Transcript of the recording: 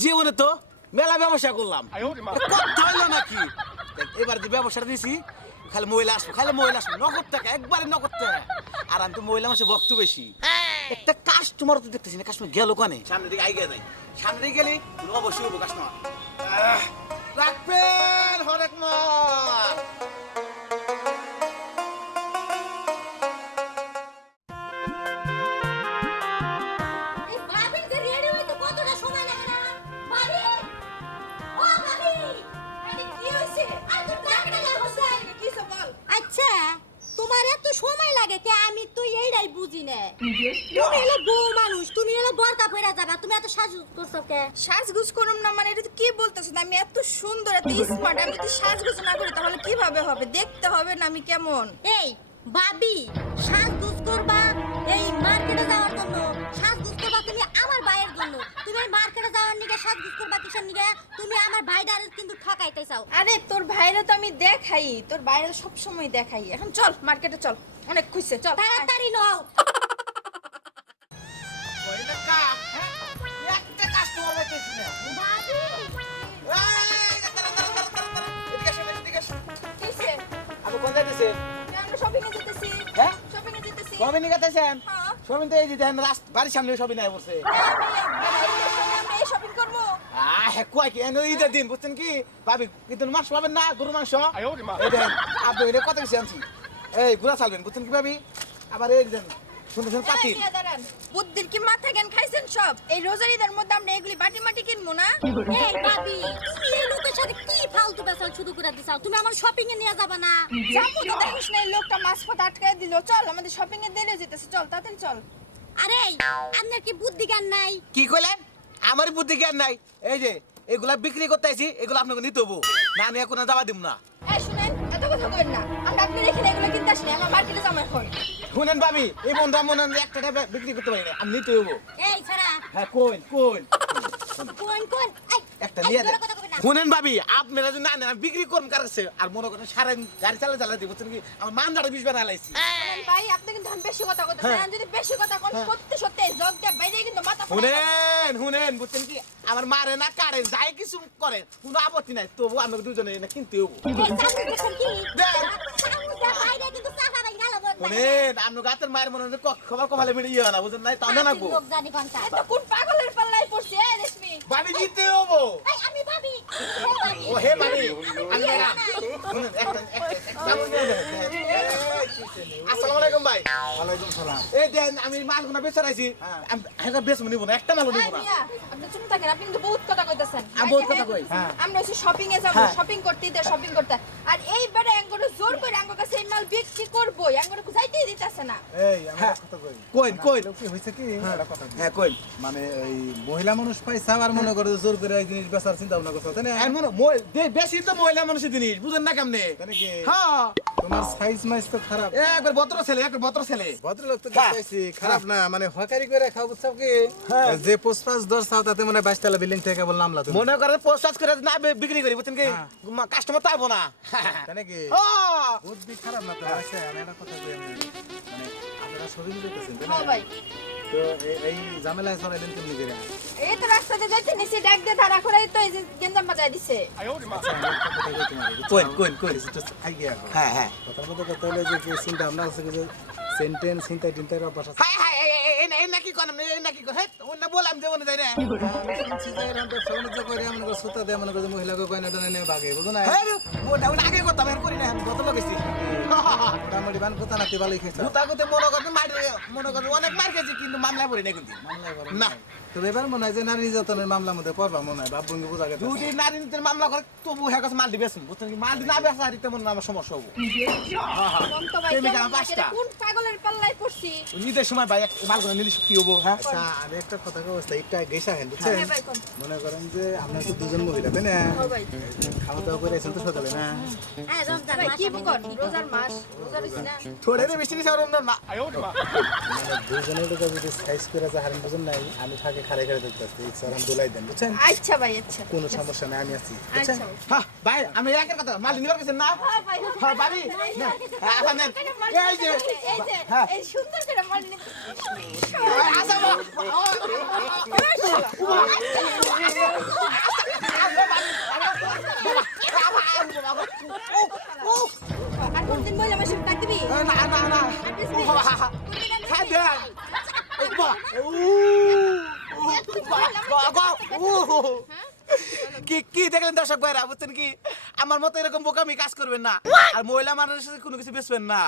জীবনে তো মেলা ব্যবসা করলাম, কথা হইলো নাকি? এবার যে ব্যবসাটা দিছি খালি মহিলা আসবে নগদ টাকা, একবারে নগদ টাকা। আর আমি তো মহিলা মানুষের ভক্ত বেশি, একটা কাস্টমার তো দেখতেছি না। কাস্টমার গেল কানে, সামনের দিকে আইগে যাই, সামনের দিকে গেলে অবশ্যই হবো কাস্টমার। রাখবেন হরেক মাল। আচ্ছা, তোমার এত সময় লাগে কে? আমি তো এইটাই বুঝি না। তুমি হলো বউ মানুষ, তুমি হলো বরকা পইরা যাবা, তুমি এত সাজগুজ করছো কে? সাজগুজ করুম না মানে এটা তো কি বলতেছ? আমি এত সুন্দর এত স্মার্ট, আমি যদি সাজগুজ না করি তাহলে কিভাবে হবে? দেখতে হবে না আমি কেমন। এই ভাবি, সাজগুজ করবা এই মার্কেটে যাওয়ার জন্য, সাজগুজ করবা তুমি আমার ভাইয়ের জন্য। তুমি এই মার্কেটে যাওয়ার নিগে সাজগুজ করবা কিসের নিগে? তুমি আমার ভাইটার কিন্তু ঠকাইতে চাও। আরে তোর ভাইরা তো আমি দেখাই, তোর ভাইরা সব সময় দেখাই। এখন চল মার্কেটে চল, অনেক খুঁজছে, চল তাড়াতাড়ি নাও। মহিলা কাম, হ্যাঁ? একটা কাস্টমার পাইতেছি না। ভাবি, এদিকে আসেন, এদিকে আসেন। কিসে? আপনি কোন যাইতেছেন? আমরা শপিং এ যেতেছি। হ্যাঁ? শপিং এ যেতেছি। সবিন নিকাতেছেন? হ্যাঁ। সবিন তো এই যে দেখেন বাড়ির সামনে সবিন আয় পড়ছে। আমরা এই শপিং করব। হ্যাঁ, কয় কি এনে ঈদের দিন বুঝছেন কি ভাবি, কিন্তু মাংস পাবেন না, গরু মাংস। এই দেন আপনি এটা কত কিছু আনছি, এই গুড়া চালবেন বুঝছেন কি ভাবি। আবার এই দেন সুন্দর সুন্দর পাতিল। এই দাঁড়ান, বুদ্ধির কি মাথা জ্ঞান খাইছেন সব? এই রোজারিদের মধ্যে আমরা এগুলি বাটি মাটি কিনবো না? এই ভাবি, তুমি এই লোকের সাথে কি ফালতু বেসাল শুরু করে দিছাও? তুমি আমার শপিং এ নিয়ে যাবা না? জামু তো দেখিস না এই লোকটা মাঝপথ আটকায় দিল। চল আমাদের শপিং এর দেরি যেতেছে, চল তাড়াতাড়ি চল। আরে আপনার কি বুদ্ধি জ্ঞান নাই? কি কইলেন? আমার বুদ্ধি জ্ঞান নাই? এই যে এগুলা বিক্রি করতে আইছি, এগুলো আপনাকে নিতে হবো না, নিয়ে কোনো যাওয়া দিব না। এই শুনেন, এত কথা কইেন না। আমরা আপনি এখানে এগুলো কিনতে আসলে আমরা মার্কেটে যাবো এখন। শুনেন ভাবি, এই বন্ধু মনে হয় একটা টাকা বিক্রি করতে পারি না, আমি নিতে হবো। এই ছাড়া হ্যাঁ কোন কোন কোন কোন এই, একটা এই, নিয়ে জোরে কথা কইবেন না। শুনেন ভাবি, আপনারা যদি না নেন আমি বিক্রি করুন কার কাছে। আর মনে করেন সারা গাড়ি চালা দিব বুঝছেন কি, আমার মানজাটা 20 বার হালাইছি। শুনেন ভাই, আপনি কিন্তু এখন বেশি কথা কইতেছেন। আর যদি বেশি কথা কোন সত্যি সত্যি জগ দিয়ে বাইরে কিন্তু মাথা ফাটাই দেব। শুনেন বুঝছেন কি, আমার মারে না কারে যাই কিছু করে কোনো আপত্তি নাই, তবু আমরা দুজনে না কিনতে হবো। এই চাকরি করছেন কি? দেন। চাকরি দা বাইরে কিন্তু চাকা ভাই গেল বল। শুনেন আপনার গাতের মায়ের মনে হয় খবর কপালে মেরে ইয়ে না বুঝেন নাই, তা না নাকবো লোক জানি কোনটা। এটা কোন পাগলের পাল্লায় পড়ছে? এই রেশমি, ভাবি জিততে হবো। এই আমি ভাবি। ও হে ভাবি, আমি না শুনেন একটা সামনে নিয়ে যান। আসসালামু আলাইকুম ভাই। ওয়ালাইকুম সালাম। এই দেন আমি মালগুনা বেচে রাখছি, আমি একটা বেচবো নিব না, একটা মালও নিব না। মিয়া, আপনি চুপ থাকেন, আপনি কিন্তু বহুত কথা কইতেছেন। আমি বহুত কথা কই। হ্যাঁ। আমরা হচ্ছে শপিং এ যাবো, হ্যাঁ। শপিং করতে শপিং করতে। আর এইবারে এঙ্গরে জোর করে আঙ্গ কাছে এই মাল বিক্রি করবো, এঙ্গরে বুঝাইতেই দিতেছে না। এই আমি হ্যাঁ। একটা কথা কই। Coin, coin. লোক কি হইছে কি? একটা কথা কই। হ্যাঁ কইন। মানে এই মহিলা মানুষ পাইছা আর মনে করে যে জোর করে এই জিনিস বেচার চিন্তা ভাবনা করছো তাই না? এমন বেশি তো মহিলা মানুষের জিনিস বুঝেন না কেমনে। তাই নাকি? হ্যাঁ তোমার সাইজ মাইজ তো খারাপ। একবার ভদ্র ছেলে, একবার ভদ্র ছেলে। ভদ্রলোক তো হ্যাঁ। দেখতেছি খারাপ না, মানে হকারি করে খাও বুঝছো কি? হ্যাঁ। যে পোস্টপাস দর চাও তাতে মানে 22 তলা বিল্ডিং থেকে কেবল নামলা তুমি। মনে করে পোস্টাস করে না বিক্রি করি বুঝছেন কি, হ্যাঁ। কাস্টমার তো আইবো না। তাই নাকি? হ্যাঁ। বুদ্ধি খারাপ না তো। আচ্ছা আমি একটা কথা কই, আমি মানে আপনারা শপিং করতেছেন তাই না? হ্যাঁ ভাই, তো এই ঝামেলায় চলাইলেন কেমনি করে? এই তো রাস্তাতে যাইতে নিছি, ডাক দিয়ে ধারা করে তো এই যে গেঞ্জাম বাজায় দিছে। আচ্ছা আমি একটা কথা কই তোমাকে। Coin, coin, coin. Just idea করো। হ্যাঁ হ্যাঁ কথার মধ্যে কথা হলো যে চিন্তা ভাবনা আছে যে সেন্টেন্স চিন্তা টিন্তার অভ্যাস আছে। হাই হাই এই নাকি কোন এই নাকি কোন হ্যাঁ অন্য বললাম যে অন্য যাই না। আমি শুনছি যে এরকম ব্যবসা বাণিজ্য করে মনে করে সুতা দেয় মনে করে যে মহিলাকে কয়না টয়না নিয়ে ভাগে, বুঝো না? হ্যাঁ ওটা আগে কথা বের করি না, আমি কত লোকেছি। মোটামুটি বান কোথা নাতি ভালোই খেয়েছে। জুতা করতে মনে করতে মনে করতে অনেক মার খেয়েছি কিন্তু মামলা পড়ি না কিন্তু। মামলা করে না। তো এবার মনে হয় যে নারী নির্যাতনের মামলার মধ্যে পড়বা মনে হয়, বাপবঙ্গি বোঝা গেছে। যদি নারী নিতে মামলা করে তবু হ্যাঁ কাছে মাল দিবেছেন বুঝছেন কি, মাল না বেসা হারিতে মনে আমার সমস্যা হবো। বন্ত ভাই, প্রেমিকা কেমন পাঁচটা। লাগে? কোন পাগলের পাল্লায় পড়ছি? নিজের সময় ভাই মাল করে নিলে কি হবো হ্যাঁ। আচ্ছা আমি একটা কথা অবস্থা একটা গেসা হেন বুঝছেন? হ্যাঁ ভাই, কোন? মনে করেন যে আপনার তো দুজন মহিলা তাই না? হ্যাঁ ভাই। খাওয়া দাওয়া করে এসেছেন তো সকালে না? হ্যাঁ রমজান ভাই, মাস। কি বকর? রোজার মাস, রোজা রইছি না? থোড়ে রে বেশি নিছে আর না। মানে দুজনের লোক যদি সাইজ করে যা হারেন বুঝেন নাই, আমি ফাঁকে খারে খারে দেখতেছি স্যার আমি দুলাই দেন বুঝছেন আচ্ছা ভাই আচ্ছা কোনো সমস্যা নাই আমি আছি বুঝছেন আচ্ছা ভাই। হ্যাঁ ভাই আমি একের কথা মাল নিবার গেছেন না হ্যাঁ ভাই হ্যাঁ ভাবি না, আচ্ছা নেন। এই যে এই যে হ্যাঁ। এই সুন্দর করে মাল নিতে আচ্ছা আর কোনদিন বলে আমার সাথে ডাক দিবি না না না হ্যাঁ দেন কি কি দেখলেন দর্শক ভাইরা বুঝছেন কি আমার মতো এরকম বোকামি কাজ করবেন না আর মহিলা মানুষের সাথে কোনো কিছু বেচবেন না